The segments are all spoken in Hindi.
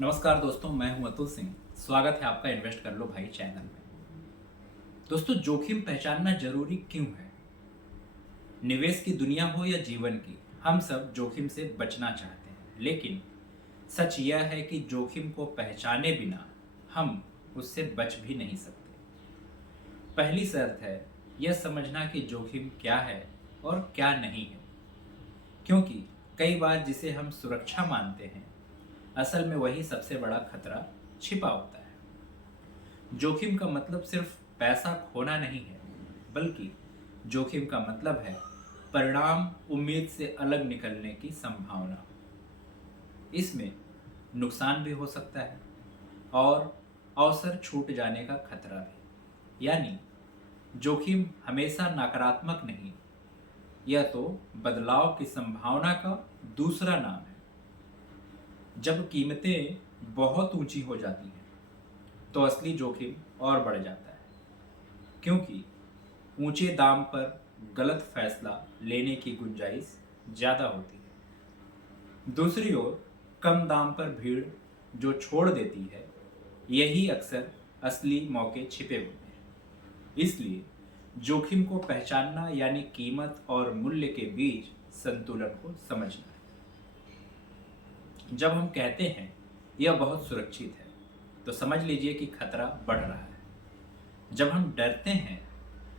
नमस्कार दोस्तों, मैं हूं अतुल सिंह। स्वागत है आपका इन्वेस्ट कर लो भाई चैनल में। दोस्तों, जोखिम पहचानना जरूरी क्यों है? निवेश की दुनिया हो या जीवन की, हम सब जोखिम से बचना चाहते हैं, लेकिन सच यह है कि जोखिम को पहचाने बिना हम उससे बच भी नहीं सकते। पहली शर्त है यह समझना कि जोखिम क्या है और क्या नहीं है, क्योंकि कई बार जिसे हम सुरक्षा मानते हैं, असल में वही सबसे बड़ा खतरा छिपा होता है। जोखिम का मतलब सिर्फ पैसा खोना नहीं है, बल्कि जोखिम का मतलब है परिणाम उम्मीद से अलग निकलने की संभावना। इसमें नुकसान भी हो सकता है और अवसर छूट जाने का खतरा भी। यानी जोखिम हमेशा नकारात्मक नहीं, यह तो बदलाव की संभावना का दूसरा नाम है। जब कीमतें बहुत ऊंची हो जाती हैं, तो असली जोखिम और बढ़ जाता है, क्योंकि ऊंचे दाम पर गलत फैसला लेने की गुंजाइश ज़्यादा होती है। दूसरी ओर कम दाम पर भीड़ जो छोड़ देती है, यही अक्सर असली मौके छिपे होते हैं। इसलिए जोखिम को पहचानना यानी कीमत और मूल्य के बीच संतुलन को समझना है। जब हम कहते हैं यह बहुत सुरक्षित है, तो समझ लीजिए कि खतरा बढ़ रहा है। जब हम डरते हैं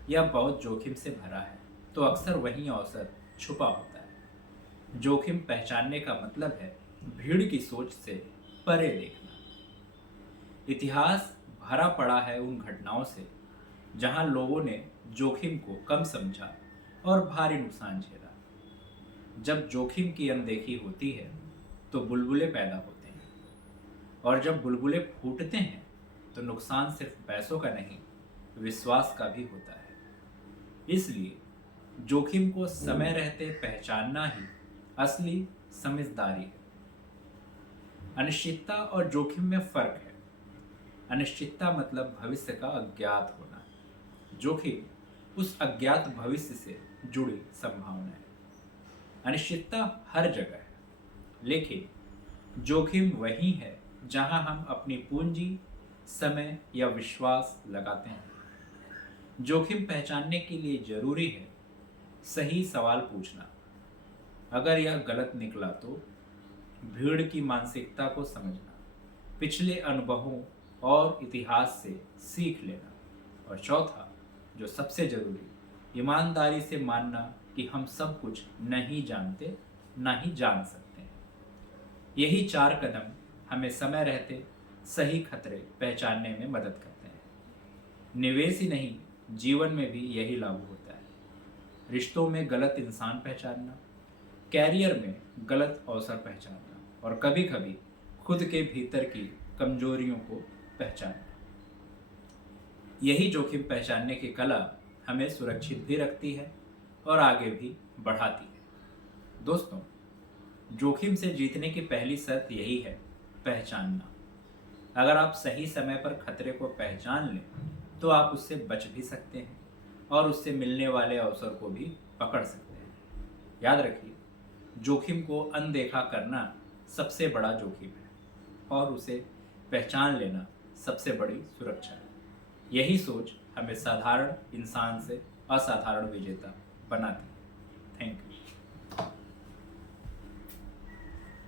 यह बहुत जोखिम से भरा है, तो अक्सर वहीं अवसर छुपा होता है। जोखिम पहचानने का मतलब है भीड़ की सोच से परे देखना। इतिहास भरा पड़ा है उन घटनाओं से जहां लोगों ने जोखिम को कम समझा और भारी नुकसान झेला। जब जोखिम की अनदेखी होती है, तो बुलबुले पैदा होते हैं, और जब बुलबुले फूटते हैं, तो नुकसान सिर्फ पैसों का नहीं, विश्वास का भी होता है। इसलिए जोखिम को समय रहते पहचानना ही असली समझदारी है। अनिश्चितता और जोखिम में फर्क है। अनिश्चितता मतलब भविष्य का अज्ञात होना। जोखिम उस अज्ञात भविष्य से जुड़ी संभावना है। अनिश्चितता हर जगह है, लेकिन जोखिम वही है जहां हम अपनी पूंजी, समय या विश्वास लगाते हैं। जोखिम पहचानने के लिए जरूरी है सही सवाल पूछना। अगर यह गलत निकला तो भीड़ की मानसिकता को समझना, पिछले अनुभवों और इतिहास से सीख लेना, और चौथा, जो सबसे जरूरी, ईमानदारी से मानना कि हम सब कुछ नहीं जानते, ना ही जान सकते हैं। यही चार कदम हमें समय रहते सही खतरे पहचानने में मदद करते हैं। निवेश ही नहीं, जीवन में भी यही लागू होता है। रिश्तों में गलत इंसान पहचानना, कैरियर में गलत अवसर पहचानना, और कभी कभी खुद के भीतर की कमजोरियों को पहचानना। यही जोखिम पहचानने की कला हमें सुरक्षित भी रखती है और आगे भी बढ़ाती है। दोस्तों, जोखिम से जीतने की पहली शर्त यही है, पहचानना। अगर आप सही समय पर खतरे को पहचान लें, तो आप उससे बच भी सकते हैं और उससे मिलने वाले अवसर को भी पकड़ सकते हैं। याद रखिए, जोखिम को अनदेखा करना सबसे बड़ा जोखिम है, और उसे पहचान लेना सबसे बड़ी सुरक्षा है। यही सोच हमें साधारण इंसान से असाधारण विजेता बनाती है। Thank you.